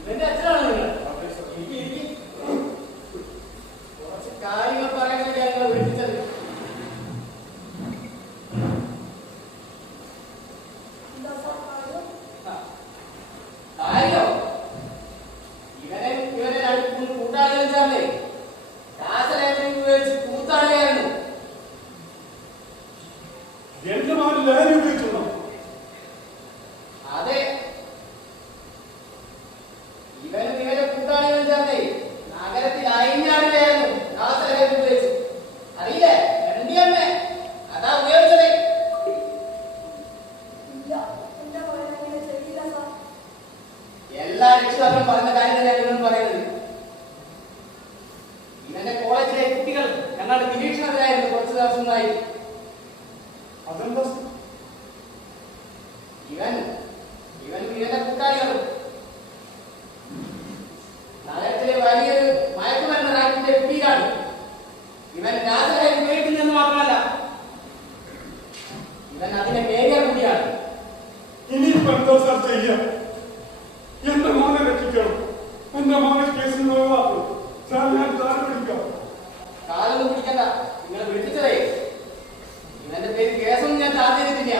ഇവന്റെ അച്ഛനാണ് നിങ്ങൾ. കുറച്ച് കാര്യങ്ങൾ പറയാൻ വേണ്ടി ഞങ്ങൾ വിളിച്ചത്. കാര്യം ഇവനെ കൂട്ടാളികൾ ചേർന്നേ രാസലഹരി ഉപയോഗിച്ച് കൂത്താളിയായിരുന്നു. എന്റെ മകൻ ലഹരി ഉപയോഗിച്ചോ? അതെ, ഇവരെ കൂട്ടാളികൾ ചേർന്നേ നഗരത്തിൽ അയിഞ്ഞാടുകയായിരുന്നു രാസലഹരി ഉപയോഗിച്ച്. അറിയില്ലേ? രണ്ടിയമ്മേ അതാ ഉപയോഗിച്ചത്. എല്ലാ രക്ഷിതാക്കളും പറഞ്ഞ കാര്യം തന്നെയാണ് നിങ്ങൾ പറയുന്നത്. ഇവന്റെ കോളേജിലെ കുട്ടികൾ ഞങ്ങളുടെ നിരീക്ഷണത്തിലായിരുന്നു കുറച്ചു ദിവസമായി. അതെന്താ? ഇവന്റെ കൂട്ടാളികളും നഗരത്തിലെ വലിയൊരു മയക്കുമരുന്ന് റാക്കിന്റെ കുട്ടിയാണ്. ഇവൻ രാസലഹരി ഉപയോഗിക്കുന്നതെന്ന് മാത്രമല്ല, ഇവൻ അതിന്റെ മേഖല കൂടിയാണ്. ഇനിയിപ്പോ എന്താ സാർ ചെയ്യാം? എന്റെ മോനെ രക്ഷിക്കണം. എന്റെ മോനെ കേസിൽ നിന്ന് ഒഴിവാക്കും സാർ. ഞാൻ കാലം പിടിക്കാം. കാലൊന്നും പിടിക്കണ്ട. നിങ്ങൾ വിളിപ്പിച്ചതേ ഇവന്റെ പേര് കേസൊന്നും ഞാൻ ചാർജ് ചെയ്തിട്ടില്ല.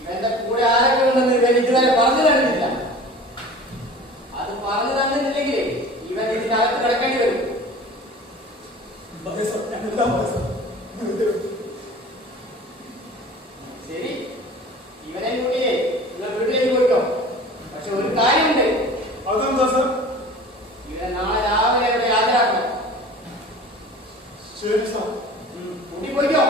ഇവന്റെ കൂടെ ആരൊക്കെ ഉണ്ടെന്ന് ഇവൻ ഇതുവരെ പറഞ്ഞു തന്നിട്ടില്ല. അത് പറഞ്ഞു തന്നിട്ടില്ലെങ്കിൽ ഇവൻ ഇതിനകത്ത് കിടക്കേണ്ടി വരും. ശരി, ഇവനെ കൂടിയേ നിങ്ങൾ വീട്ടിലേക്ക് പോയിട്ടോ. പക്ഷെ ഒരു കാര്യമുണ്ട്. അതെന്താ സാർ? ഇവനെ നാളെ രാവിലെ ഇവിടെ ഹാജരാക്കണം. ശരി സാർ. കൂട്ടി പോയിക്കോ.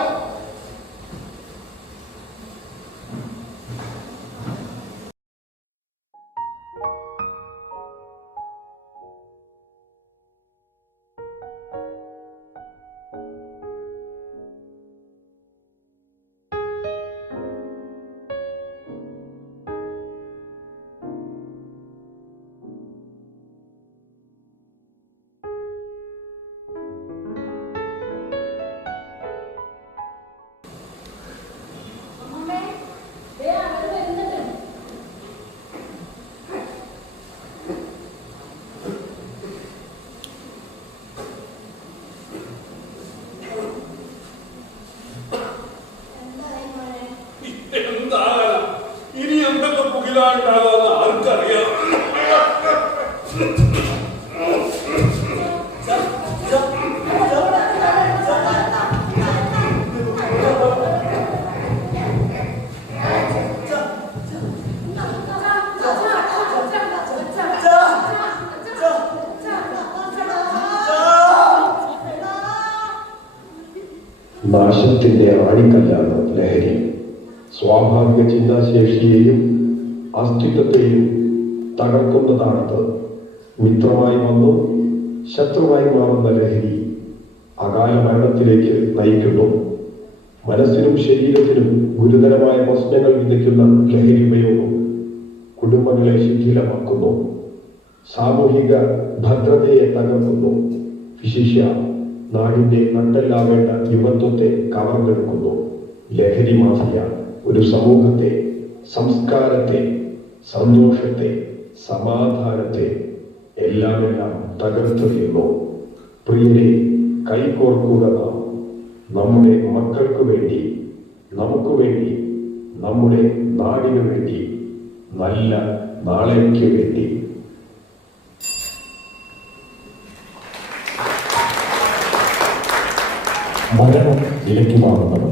ഇനി എന്തൊക്കെ പുകിലാണ്ടാകാന്ന് ആർക്കറിയാം? നാശത്തിന്റെ ആണിക്കല്ലാണ് ലഹരി. സ്വാഭാവിക ചിന്താശേഷിയെയും അസ്തിത്വത്തെയും തകർക്കുന്നതാണത്. മിത്രമായി വന്നു ശത്രുവായി മാറുന്ന ലഹരി അകാല മരണത്തിലേക്ക് നയിക്കുന്നു. മനസ്സിനും ശരീരത്തിനും ഗുരുതരമായ പ്രശ്നങ്ങൾ വിതയ്ക്കുന്ന ലഹരി ഉപയോഗം കുടുംബങ്ങളെ ശിഥിലമാക്കുന്നു. സാമൂഹിക ഭദ്രതയെ തകർക്കുന്നു. വിശിഷ്യ നാടിന്റെ നട്ടെല്ലാവേണ്ട യുവത്വത്തെ കവർന്നെടുക്കുന്നു. ലഹരി മാഫിയ ഒരു സമൂഹത്തെ, സംസ്കാരത്തെ, സന്തോഷത്തെ, സമാധാനത്തെ എല്ലാം തകർത്തെറിയുന്നു. പ്രിയരെ, കൈകോർക്കുക നാം. നമ്മുടെ മക്കൾക്ക് വേണ്ടി, നമുക്ക് വേണ്ടി, നമ്മുടെ നാടിനു വേണ്ടി, നല്ല നാളേക്ക് വേണ്ടി. മരണം വിലയ്ക്ക് വാങ്ങുന്നവർ